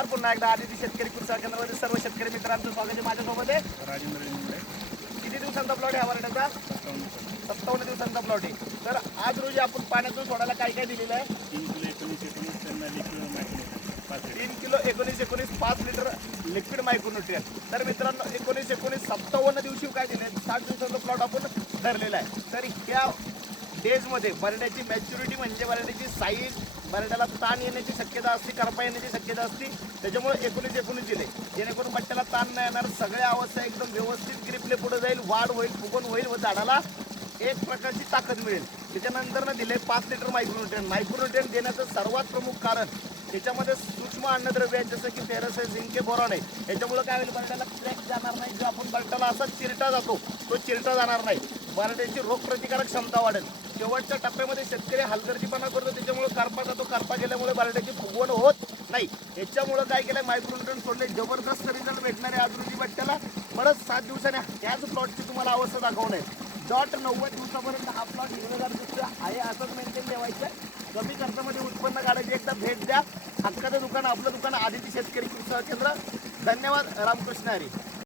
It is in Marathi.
नमस्कार, पुन्हा एकदा आदिती शेतकरी कृषी केंद्रामध्ये सर्व शेतकरी मित्रांचं स्वागत आहे. माझ्यासोबत आहे राजेंद्र इंगळे. किती दिवसांचा प्लॉट आहे हा वरण्याचा? 57 दिवसांचा प्लॉट आहे. तर आज रोजी आपण पाण्यातून सोडायला काय काय दिलेलं आहे? 3 किलो 19 19 3 किलो 19 19 5 त्यांना लिक्विड मायक्रोन्यूट्रिएंट लिटर लिक्विड मायक्रोन्यूट्रिएंट. तर मित्रांनो 19 19 57 दिवशी काय दिले? 60 दिवसांचा प्लॉट आपण धरलेला आहे. तर ह्या डेजमध्ये बरड्याची मॅच्युरिटी म्हणजे बरड्याची साईज, बरड्याला ताण येण्याची शक्यता असते, करपा येण्याची शक्यता असते. त्याच्यामुळे 19 19 दिले, जेणेकरून बट्ट्याला ताण नाही येणार. सगळ्या अवस्था एकदम व्यवस्थित ग्रिपले पुढे जाईल, वाढ होईल, फुगवण होईल व झाडाला एक प्रकारची ताकद मिळेल. त्याच्यानंतर ना दिले 5 लिटर मायक्रोन्यूट्रिएंट. मायक्रोन्यूट्रिएंट देण्याचं सर्वात प्रमुख कारण त्याच्यामध्ये सूक्ष्म अन्नद्रव्य आहेत, जसं की फेरस आहे, झिंक आहे, बोरॉन आहे. याच्यामुळे काय होईल? बरड्याला क्रॅक जाणार नाही. जो आपण बरड्याला असा चिरटा जातो तो चिरटा जाणार नाही. बरड्याची रोगप्रतिकारक क्षमता वाढेल. शेवटच्या टप्प्यामध्ये शेतकरी हलगर्जीपणा करतो, त्याच्यामुळे करपा जातो. करपा गेल्यामुळे बरड्याची फुगवण होत नाही. याच्यामुळे काय केलं? मायक्रोन्यूट्रिएंट सोडले, जबरदस्त रिझल्ट भेटणार आहे आज रोजी बट्ट्याला. परत 7 दिवसाने त्याच प्लॉटची तुम्हाला अवस्था दाखवणे आहे. डॉट 90 दिवसापर्यंत हा प्लॉट हिरवेगार दिसतो आहे, असंच मेंटेन ठेवायचं. कमी खर्चामध्ये उत्पन्न काढायची. एकदा भेट द्या. हक्काचं दुकान, आपलं दुकान आदिती शेतकरी कृषी केंद्र. धन्यवाद. रामकृष्ण हरी.